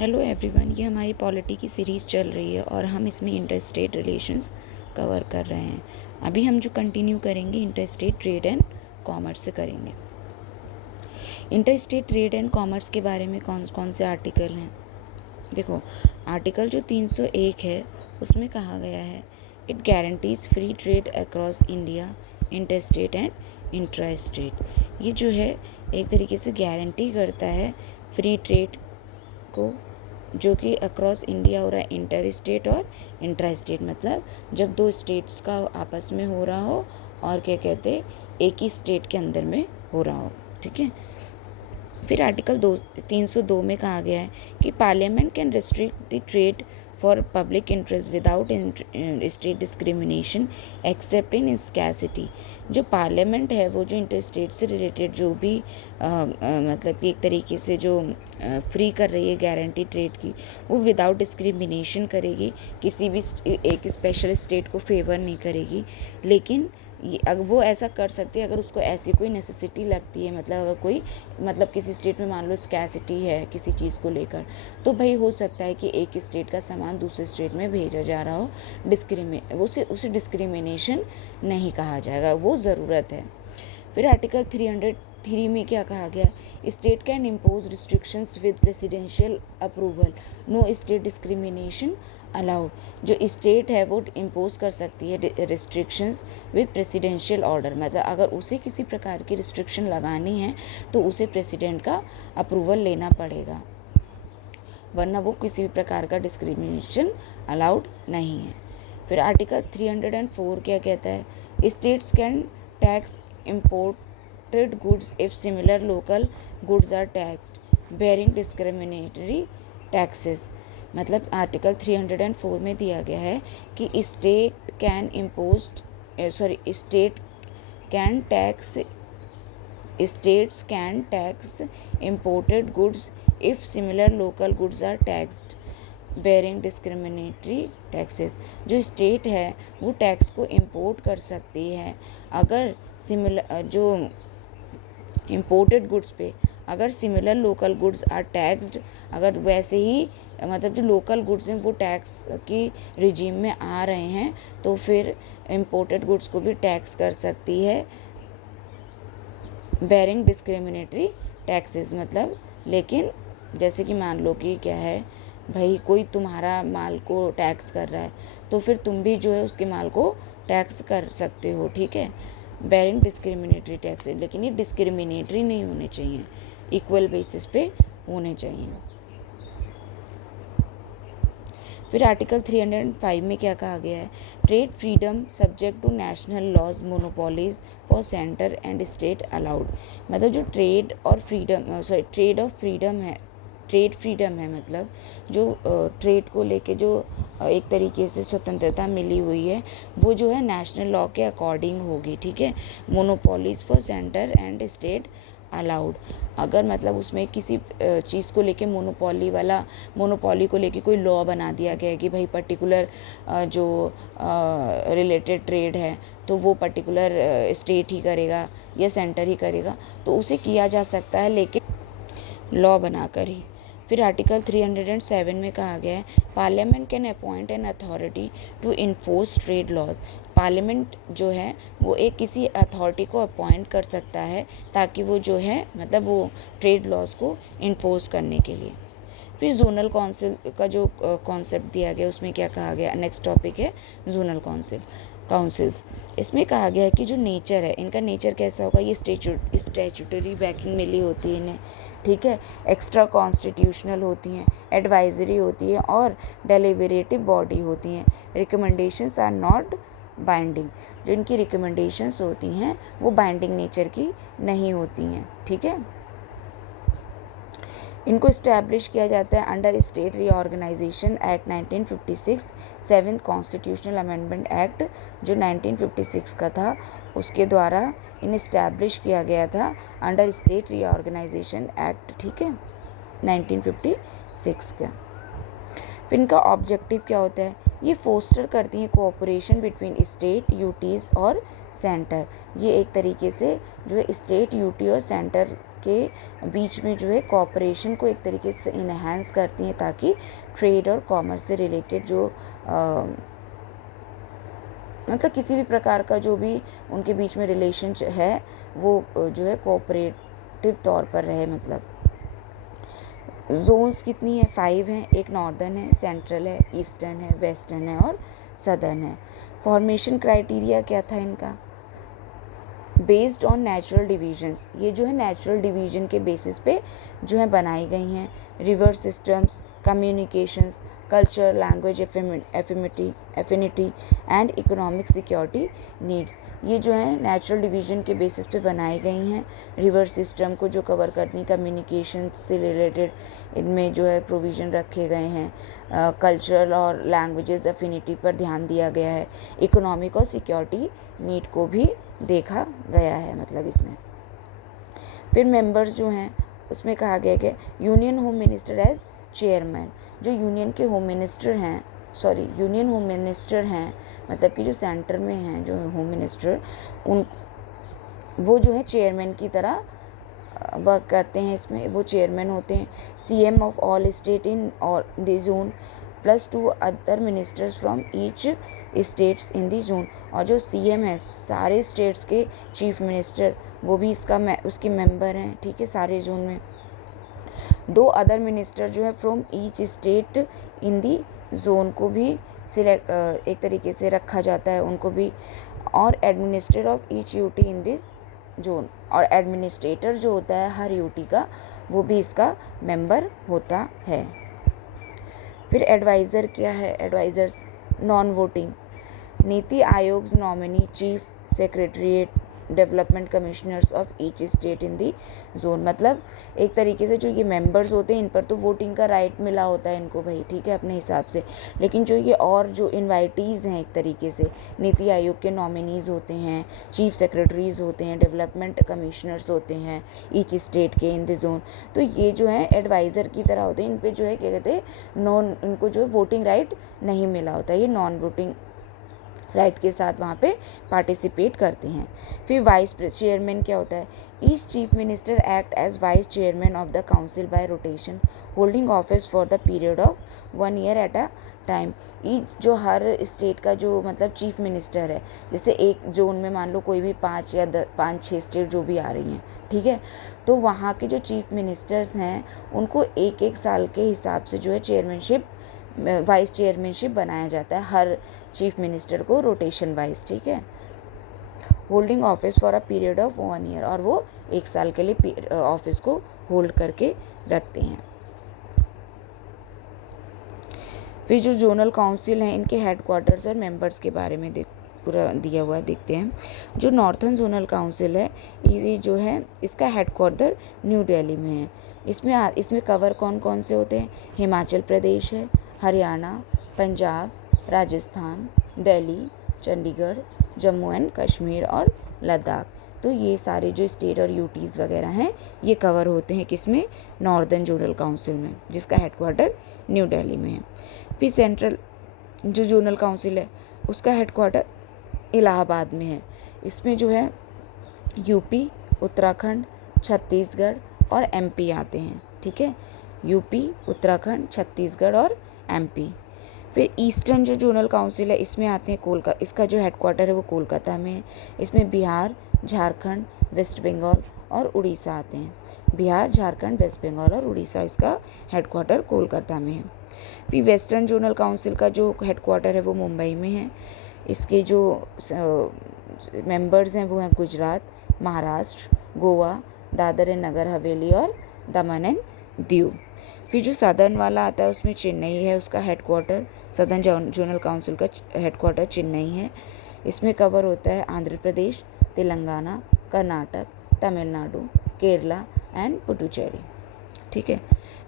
Hello everyone, ये हमारी polity की सीरीज़ चल रही है और हम इसमें इंटर स्टेट रिलेशंस कवर कर रहे हैं। अभी हम जो कंटिन्यू करेंगे inter state trade and commerce से करेंगे। Inter state trade and commerce के बारे में कौन कौन से आर्टिकल हैं? देखो, आर्टिकल जो 301 है उसमें कहा गया है it guarantees free trade across India, inter state and intra state. ये जो है एक तरीके से गारंटी करता है फ्री ट्रेड को, जो कि अक्रॉस इंडिया हो रहा है, इंटर स्टेट और इंट्रा स्टेट, मतलब जब दो स्टेट्स का आपस में हो रहा हो और क्या कहते एक ही स्टेट के अंदर में हो रहा हो। ठीक है। फिर आर्टिकल 302 में कहा गया है कि parliament can restrict the trade for public interest without state discrimination accept in scarcity. जो पार्लियामेंट है वो जो इंटर स्टेट से रिलेटेड जो भी मतलब कि एक तरीके से जो फ्री कर रही है गारंटी ट्रेड की, वो विदाउट डिस्क्रिमिनेशन करेगी, किसी भी एक स्पेशल स्टेट को फेवर नहीं करेगी। लेकिन अगर वो ऐसा कर सकती है अगर उसको ऐसी कोई नेसेसिटी लगती है, मतलब अगर कोई मतलब किसी स्टेट में मान लो स्कैसिटी है किसी चीज़ को लेकर, तो भाई हो सकता है कि एक स्टेट का सामान दूसरे स्टेट में भेजा जा रहा हो, उसे डिस्क्रिमिनेशन नहीं कहा जाएगा, वो ज़रूरत है। फिर आर्टिकल 303 में क्या कहा गया? State can impose restrictions with presidential approval, no state discrimination allowed. जो स्टेट है वो इम्पोज कर सकती है रिस्ट्रिक्शंस विद प्रेसिडेंशियल ऑर्डर, मतलब अगर उसे किसी प्रकार की रिस्ट्रिक्शन लगानी है तो उसे प्रेसिडेंट का अप्रूवल लेना पड़ेगा, वरना वो किसी भी प्रकार का डिस्क्रिमिनेशन अलाउड नहीं है। फिर आर्टिकल 304 क्या कहता है? States can tax imported goods if similar local goods are taxed bearing discriminatory taxes। मतलब आर्टिकल 304 में दिया गया है कि state can tax states can tax imported goods if similar local goods are taxed bearing discriminatory taxes. जो state है वो tax को इम्पोर्ट कर सकती है अगर सिमिलर जो इम्पोर्टेड गुड्स पे अगर similar local goods are taxed, अगर वैसे ही मतलब जो लोकल गुड्स हैं वो टैक्स की रिजीम में आ रहे हैं, तो फिर इम्पोर्टेड गुड्स को भी टैक्स कर सकती है बेयरिंग डिस्क्रिमिनेटरी टैक्सेस। मतलब लेकिन जैसे कि मान लो कि क्या है भाई, कोई तुम्हारा माल को टैक्स कर रहा है तो फिर तुम भी जो है उसके माल को टैक्स कर सकते हो। ठीक है, बेयरिंग डिस्क्रिमिनेटरी टैक्सेस, लेकिन ये डिस्क्रिमिनेटरी नहीं होने चाहिए, इक्वल बेसिस पे होने चाहिए। फिर आर्टिकल 305 में क्या कहा गया है? Trade freedom subject to national laws, monopolies for centre and state allowed. मतलब जो ट्रेड फ्रीडम है, मतलब जो ट्रेड को लेके जो एक तरीके से स्वतंत्रता मिली हुई है वो जो है नेशनल लॉ के अकॉर्डिंग होगी। ठीक है, monopolies for centre and state allowed. अगर मतलब उसमें किसी चीज़ को लेके मोनोपोली को लेके कोई लॉ बना दिया गया है कि भाई पर्टिकुलर जो रिलेटेड ट्रेड है तो वो पर्टिकुलर स्टेट ही करेगा या सेंटर ही करेगा, तो उसे किया जा सकता है, लेकिन लॉ बनाकर ही। फिर आर्टिकल 307 में कहा गया है parliament can appoint an authority to enforce trade laws. Parliament जो है वो एक किसी अथॉरिटी को अपॉइंट कर सकता है ताकि वो जो है मतलब वो ट्रेड लॉज को इन्फोर्स करने के लिए। फिर जोनल काउंसिल का जो कॉन्सेप्ट दिया गया उसमें क्या कहा गया? नेक्स्ट टॉपिक है जोनल काउंसिल्स। इसमें कहा गया है कि जो नेचर है इनका नेचर कैसा होगा? ये स्टैच्यूटरी बैकिंग मिली होती है इन्हें। ठीक है, एक्स्ट्रा कॉन्स्टिट्यूशनल होती हैं, एडवाइजरी होती है और डेलिबरेटिव बॉडी होती हैं। Recommendations are not binding. जो इनकी रिकमेंडेशंस होती हैं वो बाइंडिंग नेचर की नहीं होती हैं। ठीक है, इनको इस्टेब्लिश किया जाता है under state reorganisation act 1956, 7th constitutional amendment act जो 1956 का था उसके द्वारा इन्हें इस्टेब्लिश किया गया था अंडर स्टेट रीऑर्गेनाइजेशन एक्ट। ठीक है, 1956 का। फिर इनका ऑब्जेक्टिव क्या होता है? ये फोस्टर करती हैं कोऑपरेशन बिटवीन स्टेट, यूटीज़ और सेंटर। ये एक तरीके से जो है स्टेट, यूटी और सेंटर के बीच में जो है कोऑपरेशन को एक तरीके से इन्हेंस करती हैं, ताकि ट्रेड और कॉमर्स से रिलेटेड जो मतलब किसी भी प्रकार का जो भी उनके बीच में रिलेशन है वो जो है कोऑपरेटिव तौर पर रहे। मतलब जोन्स कितनी है? 5 हैं। एक नॉर्दर्न है, सेंट्रल है, ईस्टर्न है, वेस्टर्न है और सदर्न है। फॉर्मेशन क्राइटेरिया क्या था इनका? बेस्ड ऑन नेचुरल डिवीजन्स, ये जो है नेचुरल डिवीजन के बेसिस पे जो है बनाई गई हैं। River systems, communications, culture, language affinity and economic security needs, ये जो है नेचुरल डिवीजन के बेसिस पे बनाई गई हैं। रिवर सिस्टम को जो कवर करती हैं, कम्युनिकेशन से रिलेटेड इनमें जो है प्रोविज़न रखे गए हैं। कल्चरल और लैंग्वेजेस एफिनिटी पर ध्यान दिया गया है। इकोनॉमिक और सिक्योरिटी नीड को भी देखा गया है मतलब इसमें। फिर मेंबर्स जो हैं उसमें कहा गया कि union home minister as chairman, जो यूनियन के होम मिनिस्टर हैं, यूनियन होम मिनिस्टर हैं, मतलब कि जो सेंटर में हैं जो होम मिनिस्टर, उन वो जो है चेयरमैन की तरह वर्क करते हैं। इसमें वो चेयरमैन होते हैं। CM of all state in all the zone +2 other ministers from each states in the zone, और जो सीएम है सारे स्टेट्स के चीफ मिनिस्टर वो भी उसके मेंबर हैं, ठीक है, सारे जोन में। 2 अदर मिनिस्टर जो है from each state in the zone को भी सिलेक्ट एक तरीके से रखा जाता है उनको भी। और administrator of each UT in this zone, और एडमिनिस्ट्रेटर जो होता है हर यूटी का वो भी इसका मेंबर होता है। फिर एडवाइज़र क्या है? Advisers non voting, NITI Aayog nominee chief secretariat development commissioners of each state in the zone, मतलब एक तरीके से जो ये मेंबर्स होते हैं इन पर तो वोटिंग का राइट मिला होता है इनको भाई, ठीक है, अपने हिसाब से। लेकिन जो ये और जो इन्वाइटीज़ हैं एक तरीके से नीति आयोग के नॉमिनीज़ होते हैं, चीफ सेक्रेटरीज़ होते हैं, डेवलपमेंट कमिश्नर्स होते हैं ईच स्टेट के इन द जोन, तो ये जो है एडवाइज़र की तरह होते हैं। इन पर जो है क्या कहते हैं इनको जो है वोटिंग राइट नहीं मिला होता है, ये नॉन वोटिंग राइट के साथ वहाँ पे पार्टिसिपेट करते हैं। फिर वाइस चेयरमैन क्या होता है? Each chief minister act as vice chairman of the council by rotation holding office for the period of 1 year at a time. Each जो हर स्टेट का जो मतलब चीफ मिनिस्टर है, जैसे एक जोन में मान लो कोई भी 5-6 स्टेट जो भी आ रही हैं, ठीक है, तो वहाँ के जो चीफ मिनिस्टर्स हैं उनको 1-1 साल के हिसाब से जो है चेयरमैनशिप वाइस चेयरमैनशिप बनाया जाता है हर चीफ मिनिस्टर को रोटेशन वाइज, ठीक है, holding office for a period of 1 year, और वो 1 साल के लिए ऑफिस को होल्ड करके रखते हैं। फिर जो जोनल काउंसिल हैं इनके हेडक्वार्टर्स और मेंबर्स के बारे में पूरा दिया हुआ है, देखते हैं। जो नॉर्थन जोनल काउंसिल है ये जो है इसका हेडक्वार्टर न्यू दिल्ली में है। इसमें कवर कौन कौन से होते हैं? हिमाचल प्रदेश है, हरियाणा, पंजाब, राजस्थान, दिल्ली, चंडीगढ़, जम्मू एंड कश्मीर और लद्दाख, तो ये सारे जो स्टेट और यूटीज़ वगैरह हैं ये कवर होते हैं किसमें? नॉर्दर्न जोनल काउंसिल में, जिसका हेडक्वार्टर न्यू दिल्ली में है। फिर सेंट्रल जो जोनल काउंसिल है उसका हेडक्वार्टर इलाहाबाद में है। इसमें जो है यूपी, उत्तराखंड, छत्तीसगढ़ और एमपी आते हैं, ठीक है, यूपी, उत्तराखंड, छत्तीसगढ़ और एमपी। फिर ईस्टर्न जो जोनल काउंसिल है इसमें आते हैं कोलकाता, इसका जो हेडक्वार्टर है वो कोलकाता में है। इसमें बिहार, झारखंड, वेस्ट बंगाल और उड़ीसा आते हैं। बिहार, झारखंड, वेस्ट बंगाल और उड़ीसा, इसका हेडक्वार्टर कोलकाता में है। फिर वेस्टर्न जोनल काउंसिल का जो हेडक्वार्टर है वो मुंबई में है। इसके जो मेंबर्स हैं वो हैं गुजरात, महाराष्ट्र, गोवा, दादर एंड नगर हवेली और दमन एंड दीव। फिर जो सदर्न वाला आता है उसमें चेन्नई है, उसका हेडक्वार्टर, सदर्न जोनल काउंसिल का हेडक्वार्टर चेन्नई है। इसमें कवर होता है आंध्र प्रदेश, तेलंगाना, कर्नाटक, तमिलनाडु, केरला एंड पुडुचेरी, ठीक है।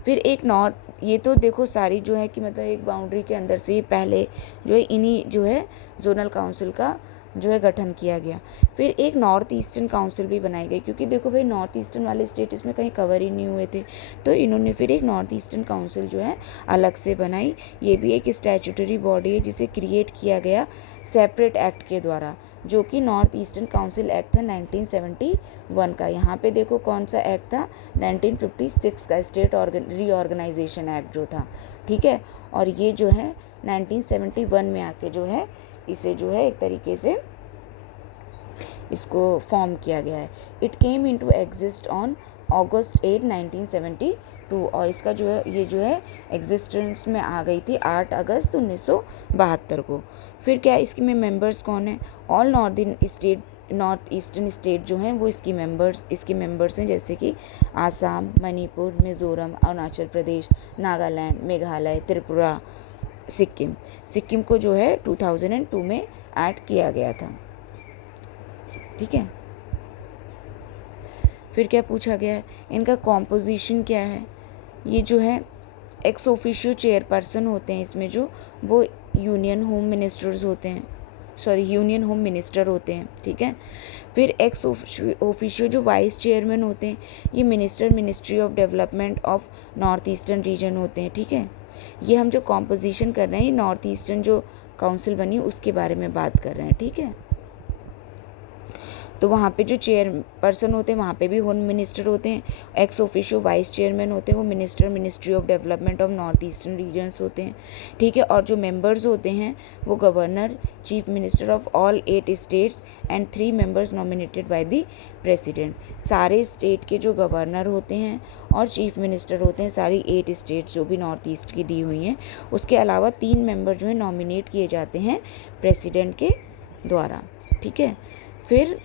फिर एक नॉर्थ, ये तो देखो सारी जो है कि मतलब एक बाउंड्री के अंदर से पहले जो है इन्हीं जो है जोनल काउंसिल का जो है गठन किया गया। फिर एक नॉर्थ ईस्टर्न काउंसिल भी बनाई गई, क्योंकि देखो भाई नॉर्थ ईस्टर्न वाले स्टेट इसमें कहीं कवर ही नहीं हुए थे, तो इन्होंने फिर एक नॉर्थ ईस्टर्न काउंसिल जो है अलग से बनाई। ये भी एक स्टैट्यूटरी बॉडी है जिसे क्रिएट किया गया सेपरेट एक्ट के द्वारा, जो कि नॉर्थ ईस्टर्न काउंसिल एक्ट था 1971 का। यहाँ पे देखो कौन सा एक्ट था, 1956 का स्टेट रीऑर्गेनाइजेशन एक्ट जो था, ठीक है। और ये जो है 1971 में आके जो है इसे जो है एक तरीके से इसको फॉर्म किया गया है। It came into exist on August 8, 1972 और इसका जो है ये जो है एग्जिस्टेंस में आ गई थी 8 अगस्त 1972 को। फिर क्या इसके में मेंबर्स कौन है? ऑल नॉर्थ ईस्टर्न स्टेट जो हैं वो इसके मेंबर्स हैं, जैसे कि आसाम, मणिपुर, मिज़ोरम, अरुणाचल प्रदेश, नागालैंड, मेघालय, त्रिपुरा, सिक्किम को जो है 2002 में ऐड किया गया था, ठीक है। फिर क्या पूछा गया है, इनका कॉम्पोजिशन क्या है? ये जो है एक्स ऑफिशियो चेयरपर्सन होते हैं इसमें जो, वो यूनियन होम मिनिस्टर होते हैं, ठीक है। फिर एक्स ऑफिशियो जो वाइस चेयरमैन होते हैं, ये ministry of development of north eastern region होते हैं, ठीक है। ये हम जो कॉम्पोजिशन कर रहे हैं, नॉर्थ ईस्टर्न जो काउंसिल बनी उसके बारे में बात कर रहे हैं, ठीक है। तो वहाँ पे जो चेयरपर्सन होते हैं वहाँ पे भी होम मिनिस्टर होते हैं, एक्स ऑफिशियो वाइस चेयरमैन होते हैं वो ministry of development of north eastern regions होते हैं, ठीक है। और जो मेंबर्स होते हैं वो governor, chief minister of all 8 states and 3 members nominated by the president. सारे स्टेट के जो गवर्नर होते हैं और चीफ मिनिस्टर होते हैं, सारी 8 स्टेट्स जो भी नॉर्थ ईस्ट की दी हुई हैं, उसके अलावा 3 मेंबर जो है नॉमिनेट किए जाते हैं प्रेसिडेंट के द्वारा, ठीक है। फिर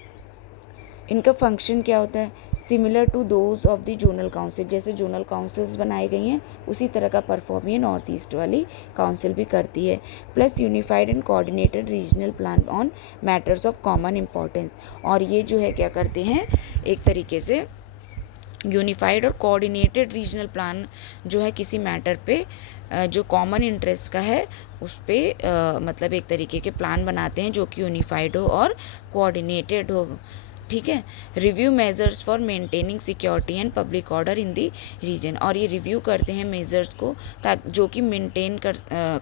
इनका फंक्शन क्या होता है? Similar to those of the zonal council, जैसे जोनल काउंसिल्स बनाई गई हैं उसी तरह का परफॉर्म ये नॉर्थ ईस्ट वाली काउंसिल भी करती है। Plus unified and coordinated regional plan on matters of common importance, और ये जो है क्या करते हैं, एक तरीके से यूनिफाइड और कोऑर्डिनेटेड रीजनल प्लान जो है किसी मैटर पे जो कॉमन इंटरेस्ट का है उस पर मतलब एक तरीके के प्लान बनाते हैं जो कि यूनिफाइड हो और कोऑर्डिनेटेड हो, ठीक है। Review measures for maintaining security and public order in the region, और ये रिव्यू करते हैं मेजर्स को ताकि जो कि मेंटेन कर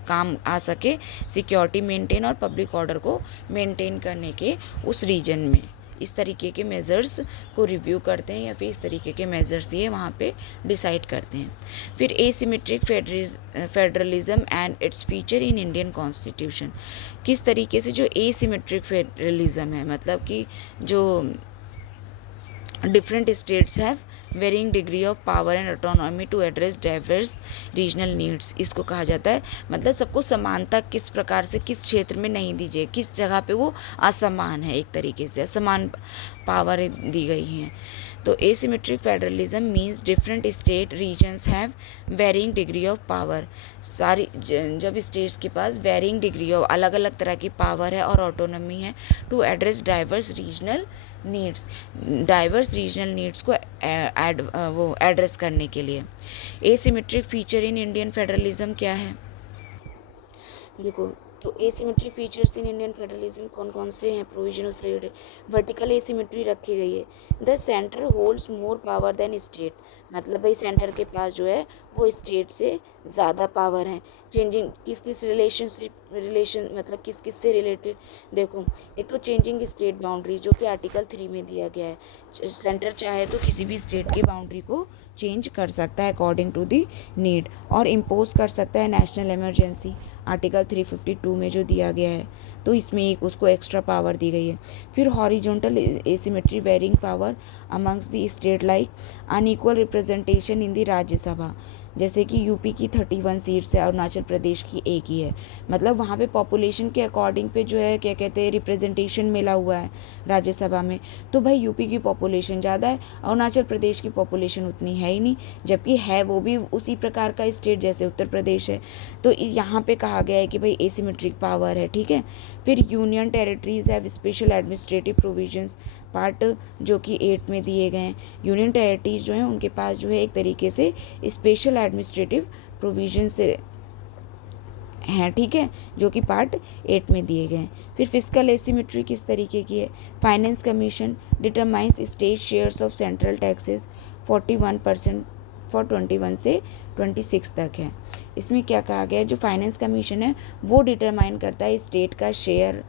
काम आ सके, सिक्योरिटी मेंटेन और पब्लिक ऑर्डर को मेंटेन करने के उस रीजन में। इस तरीके के मेजर्स को रिव्यू करते हैं या फिर इस तरीके के मेजर्स ये वहाँ पे डिसाइड करते हैं। फिर asymmetric federalism and its feature in Indian constitution, किस तरीके से जो एसिमेट्रिक फेडरलिज्म है, मतलब कि जो different states have varying degree of power and autonomy to address diverse regional needs, इसको कहा जाता है। मतलब सबको समानता किस प्रकार से किस क्षेत्र में नहीं दीजिए, किस जगह पे वो असमान है, एक तरीके से असमान पावर दी गई हैं। तो asymmetric federalism means different state regions have varying degree of power, सारी जब स्टेट्स के पास वेरिंग डिग्री ऑफ अलग अलग तरह की पावर है और ऑटोनॉमी है, to address diverse regional needs को वो एड्रेस करने के लिए। Asymmetric feature in Indian federalism क्या है? देखो, तो asymmetric features in Indian federalism कौन कौन से हैं? प्रोविजन ऑफ वर्टिकल एसिमेट्री रखी गई है। The centre holds more power than state, मतलब भाई सेंटर के पास जो है वो स्टेट से ज़्यादा पावर है। चेंजिंग किस रिलेशन मतलब किस से रिलेटेड? देखो, एक तो चेंजिंग स्टेट बाउंड्री जो कि आर्टिकल 3 में दिया गया है, सेंटर चाहे तो किसी भी स्टेट की बाउंड्री को चेंज कर सकता है अकॉर्डिंग टू दी नीड, और इम्पोज कर सकता है नेशनल इमरजेंसी, आर्टिकल 352 में जो दिया गया है, तो इसमें एक उसको एक्स्ट्रा पावर दी गई है। फिर horizontal asymmetry varying power amongst the state like unequal representation in the Rajya Sabha, जैसे कि यूपी की 31 सीट्स है, अरुणाचल प्रदेश की एक ही है, मतलब वहाँ पे पॉपुलेशन के अकॉर्डिंग पे जो है क्या कहते हैं रिप्रेजेंटेशन मिला हुआ है राज्यसभा में। तो भाई यूपी की पॉपुलेशन ज़्यादा है, अरुणाचल प्रदेश की पॉपुलेशन उतनी है ही नहीं, जबकि है वो भी उसी प्रकार का स्टेट जैसे उत्तर प्रदेश है। तो यहाँ पे कहा गया है कि भाई एसिमेट्रिक पावर है, ठीक है। फिर union territories have special administrative provisions, part जो कि 8 में दिए गए हैं। यूनियन टेरिटरीज जो हैं उनके पास जो है एक तरीके से स्पेशल एडमिनिस्ट्रेटिव प्रोविजन से हैं, ठीक है, जो कि पार्ट 8 में दिए गए हैं। फिर फिस्कल एसिमेट्री किस तरीके की है? Finance commission determines state shares of central taxes 41% for 21 से 26 तक है। इसमें क्या कहा गया है, जो फाइनेंस कमीशन है वो डिटरमाइन करता है स्टेट का शेयर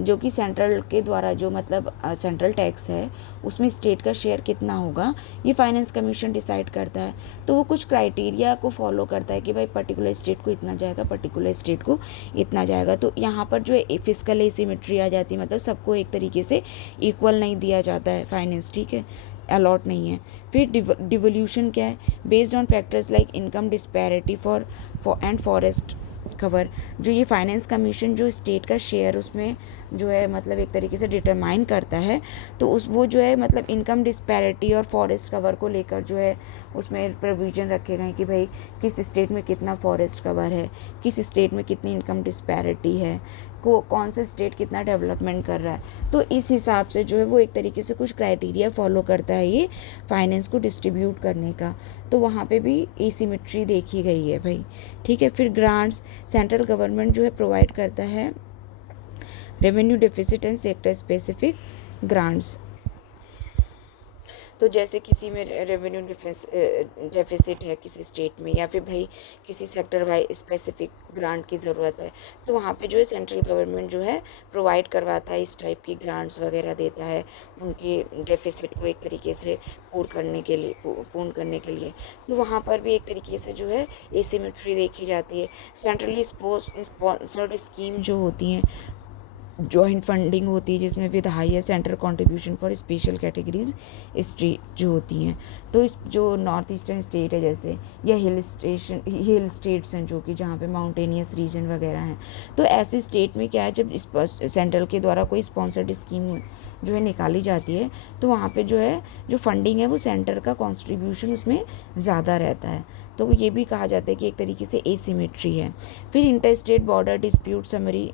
जो कि सेंट्रल के द्वारा जो मतलब सेंट्रल टैक्स है उसमें स्टेट का शेयर कितना होगा, ये फाइनेंस कमीशन डिसाइड करता है। तो वो कुछ क्राइटेरिया को फॉलो करता है कि भाई पर्टिकुलर स्टेट को इतना जाएगा, पर्टिकुलर स्टेट को इतना जाएगा। तो यहाँ पर जो है फिस्कल एसिमेट्री आ जाती है, मतलब सबको एक तरीके से इक्वल नहीं दिया जाता है फाइनेंस, ठीक है, अलॉट नहीं है। फिर डिवोल्यूशन क्या है, based on factors like income disparity for and forest cover. जो ये फाइनेंस कमीशन जो स्टेट का शेयर उसमें जो है मतलब एक तरीके से डिटरमाइन करता है, तो उस वो जो है मतलब इनकम डिस्पैरिटी और फॉरेस्ट कवर को लेकर जो है उसमें प्रोविज़न रखे गए कि भाई किस स्टेट में कितना फॉरेस्ट कवर है, किस स्टेट में कितनी इनकम डिस्पैरिटी है, कौन सा स्टेट कितना डेवलपमेंट कर रहा है। तो इस हिसाब से जो है वो एक तरीके से कुछ क्राइटेरिया फॉलो करता है ये फाइनेंस को डिस्ट्रीब्यूट करने का। तो वहाँ पे भी एसिमेट्री देखी गई है भाई, ठीक है। फिर ग्रांट्स, सेंट्रल गवर्नमेंट जो है प्रोवाइड करता है revenue deficit and sector specific grants. तो जैसे किसी में रेवेन्यू डेफिसिट है किसी स्टेट में, या फिर भाई किसी सेक्टर वाइज स्पेसिफिक ग्रांट की ज़रूरत है, तो वहाँ पे जो है सेंट्रल गवर्नमेंट जो है प्रोवाइड करवाता है, इस टाइप की ग्रांट्स वगैरह देता है उनके डेफिसिट को एक तरीके से पूर्ण करने के लिए। तो वहाँ पर भी एक तरीके से जो है एसिमेट्री देखी जाती है। सेंट्रली स्पॉन्सर्ड स्कीम जो होती हैं, जॉइंट फंडिंग होती है जिसमें with highest central contribution for special categories state जो होती हैं। तो इस जो नॉर्थ ईस्टर्न स्टेट है जैसे, या हिल स्टेट्स हैं जो कि जहाँ पे माउंटेनियस रीजन वगैरह हैं, तो ऐसे स्टेट में क्या है, जब सेंट्रल के द्वारा कोई स्पॉन्सर्ड स्कीम जो है निकाली जाती है, तो वहाँ पे जो है जो फंडिंग है वो सेंटर का कॉन्ट्रीब्यूशन उसमें ज़्यादा रहता है। तो ये भी कहा जाता है कि एक तरीके से एसिमेट्री है। फिर inter state border dispute summary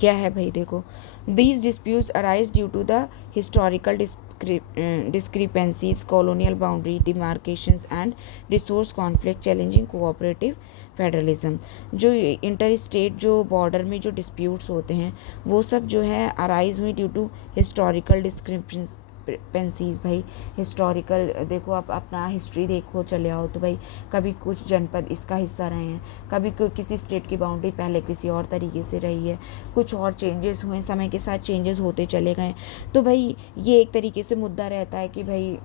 क्या है भाई, देखो, these disputes arise due to the historical discrepancies, colonial boundary demarcations and resource conflict challenging cooperative federalism. जो इंटर स्टेट जो बॉर्डर में जो डिस्प्यूट्स होते हैं वो सब जो है अराइज हुई ड्यू टू हिस्टोरिकल डिस्क्रिपेंसीज। भाई हिस्टोरिकल देखो, आप अपना हिस्ट्री देखो चले आओ तो भाई कभी कुछ जनपद इसका हिस्सा रहे हैं, कभी किसी स्टेट की बाउंड्री पहले किसी और तरीके से रही है, कुछ और चेंजेस हुए, समय के साथ चेंजेस होते चले गए। तो भाई ये एक तरीके से मुद्दा रहता है कि भाई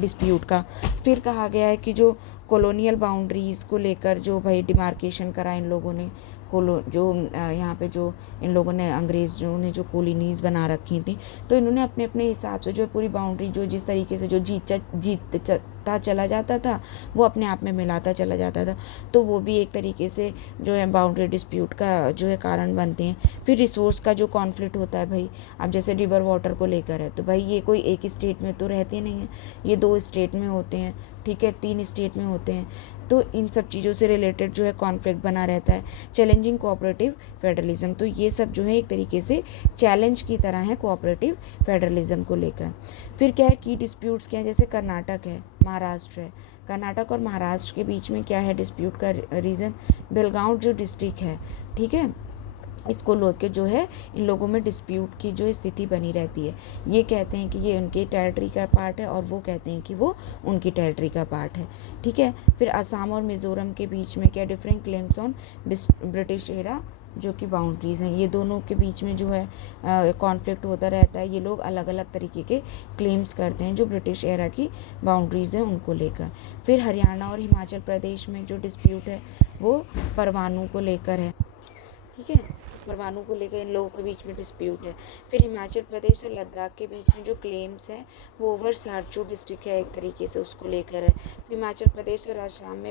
डिस्प्यूट का। फिर कहा गया है कि जो कॉलोनियल बाउंड्रीज़ को लेकर जो भाई डिमार्केशन करा इन लोगों ने, यहाँ पे जो इन लोगों ने अंग्रेज़ों ने जो कॉलोनीज़ बना रखी थी, तो इन्होंने अपने अपने हिसाब से जो पूरी बाउंड्री जो जिस तरीके से जो जीतता चला जाता था वो अपने आप में मिलाता चला जाता था। तो वो भी एक तरीके से जो है बाउंड्री डिस्प्यूट का जो है कारण बनते हैं। फिर रिसोर्स का जो कॉन्फ्लिक्ट होता है भाई, अब जैसे रिवर वाटर को लेकर है, तो भाई ये कोई एक स्टेट में तो रहते नहीं हैं, ये 2 स्टेट में होते हैं, ठीक है, 3 स्टेट में होते हैं। तो इन सब चीज़ों से रिलेटेड जो है कॉन्फ्लिक्ट बना रहता है। चैलेंजिंग कोऑपरेटिव फेडरलिज्म, तो ये सब जो है एक तरीके से चैलेंज की तरह है कोऑपरेटिव फेडरलिज्म को लेकर। फिर क्या है, की डिस्प्यूट्स क्या है, जैसे कर्नाटक है, महाराष्ट्र है, कर्नाटक और महाराष्ट्र के बीच में क्या है डिस्प्यूट का रीज़न, बेलगांव जो डिस्ट्रिक्ट है, ठीक है, इसको लेकर जो है इन लोगों में डिस्प्यूट की जो स्थिति बनी रहती है। ये कहते हैं कि ये उनके टेरिटरी का पार्ट है और वो कहते हैं कि वो उनकी टेरिटरी का पार्ट है, ठीक है। फिर असम और मिज़ोरम के बीच में क्या different claims on British era जो कि बाउंड्रीज़ हैं, ये दोनों के बीच में जो है कॉन्फ्लिक्ट होता रहता है। ये लोग अलग अलग तरीके के क्लेम्स करते हैं जो ब्रिटिश एरा की बाउंड्रीज़ हैं उनको लेकर। फिर हरियाणा और हिमाचल प्रदेश में जो डिस्प्यूट है वो परवाणु को लेकर है, ठीक है, परवाणु को लेकर इन लोगों के बीच में डिस्प्यूट है। फिर हिमाचल प्रदेश और लद्दाख के बीच में जो क्लेम्स हैं वो ओवर सार्चू डिस्ट्रिक्ट है एक तरीके से, उसको लेकर है। हिमाचल प्रदेश और आसाम में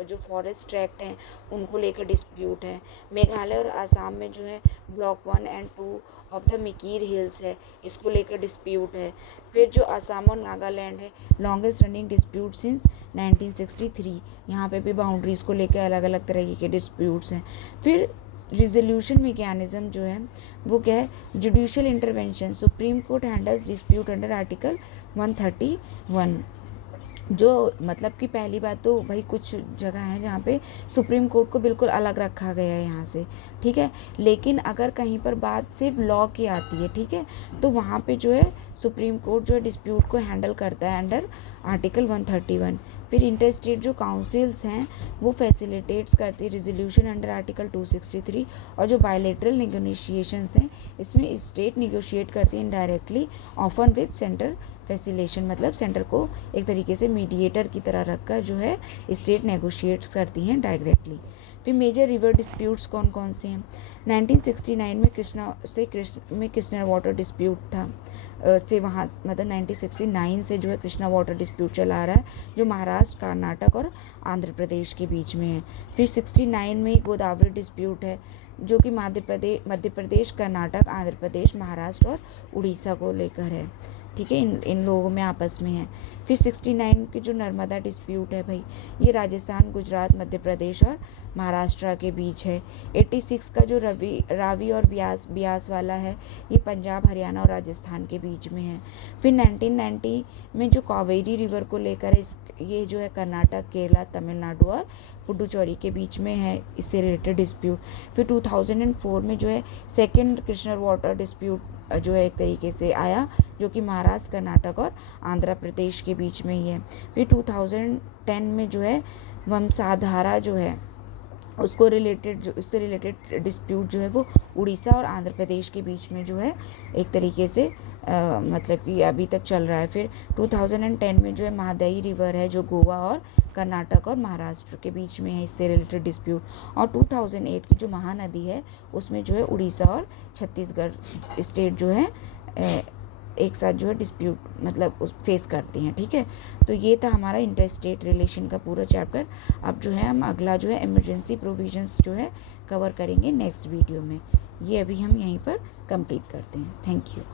जो फॉरेस्ट ट्रैक्ट हैं उनको लेकर डिस्प्यूट है। मेघालय और आसाम में जो है ब्लॉक 1 और 2 ऑफ द मिकीर हिल्स है, इसको लेकर डिस्प्यूट है। फिर जो आसाम और नागालैंड है, लॉन्गेस्ट रनिंग डिस्प्यूट सिंस 1963, यहाँ पे भी बाउंड्रीज़ को लेकर अलग अलग तरह के डिस्प्यूट्स हैं। फिर रिजोल्यूशन मैकेनिज्म जो है वो क्या है, judicial intervention, supreme court handles dispute under article 131। जो मतलब कि पहली बात तो भाई कुछ जगह है जहाँ पे सुप्रीम कोर्ट को बिल्कुल अलग रखा गया है यहाँ से, ठीक है, लेकिन अगर कहीं पर बात सिर्फ लॉ की आती है, ठीक है, तो वहाँ पे जो है सुप्रीम कोर्ट जो है डिस्प्यूट को हैंडल करता है अंडर आर्टिकल 131। फिर इंटर स्टेट जो काउंसिल्स हैं वो फैसिलिटेट्स करती है रिजोल्यूशन अंडर आर्टिकल 263, और जो बायलैटरल नेगोशिएशंस हैं इसमें स्टेट निगोशिएट करती है indirectly often with centre facilitation, मतलब सेंटर को एक तरीके से मीडिएटर की तरह रखकर जो है स्टेट नेगोशिएट्स करती हैं डायरेक्टली। फिर मेजर रिवर डिस्प्यूट्स कौन कौन से हैं? 1969 में कृष्णा वाटर डिस्प्यूट था से वहाँ मतलब 1969 से जो है कृष्णा वाटर डिस्प्यूट चला आ रहा है जो महाराष्ट्र, कर्नाटक और आंध्र प्रदेश के बीच में है। फिर 69 में गोदावरी डिस्प्यूट है जो कि मध्य प्रदेश, कर्नाटक, आंध्र प्रदेश, महाराष्ट्र और उड़ीसा को लेकर है। ठीक है, इन लोगों में आपस में है। फिर 69 की जो नर्मदा डिस्प्यूट है भाई, ये राजस्थान, गुजरात, मध्य प्रदेश और महाराष्ट्र के बीच है। 86 का जो रावी और ब्यास वाला है, ये पंजाब, हरियाणा और राजस्थान के बीच में है। फिर 1990 में जो कावेरी रिवर को लेकर ये जो है कर्नाटक, केरला, तमिलनाडु और पुडुचेरी के बीच में है, इससे रिलेटेड डिस्प्यूट। फिर 2004 में जो है सेकेंड कृष्णा वाटर डिस्प्यूट जो है एक तरीके से आया जो कि महाराष्ट्र, कर्नाटक और आंध्र प्रदेश के बीच में ही है। फिर 2010 में जो है वंशाधारा जो है उससे रिलेटेड डिस्प्यूट जो है वो उड़ीसा और आंध्र प्रदेश के बीच में जो है एक तरीके से मतलब कि अभी तक चल रहा है। फिर 2010 में जो है महादाई रिवर है जो गोवा और कर्नाटक और महाराष्ट्र के बीच में है, इससे रिलेटेड डिस्प्यूट। और 2008 की जो महानदी है उसमें जो है उड़ीसा और छत्तीसगढ़ स्टेट जो है एक साथ जो है डिस्प्यूट मतलब उस फेस करती हैं। ठीक है, तो ये था हमारा इंटर स्टेट रिलेशन का पूरा चैप्टर। अब जो है हम अगला जो है इमरजेंसी प्रोविजंस जो है कवर करेंगे नेक्स्ट वीडियो में। ये अभी हम यहीं पर कंप्लीट करते हैं। Thank you.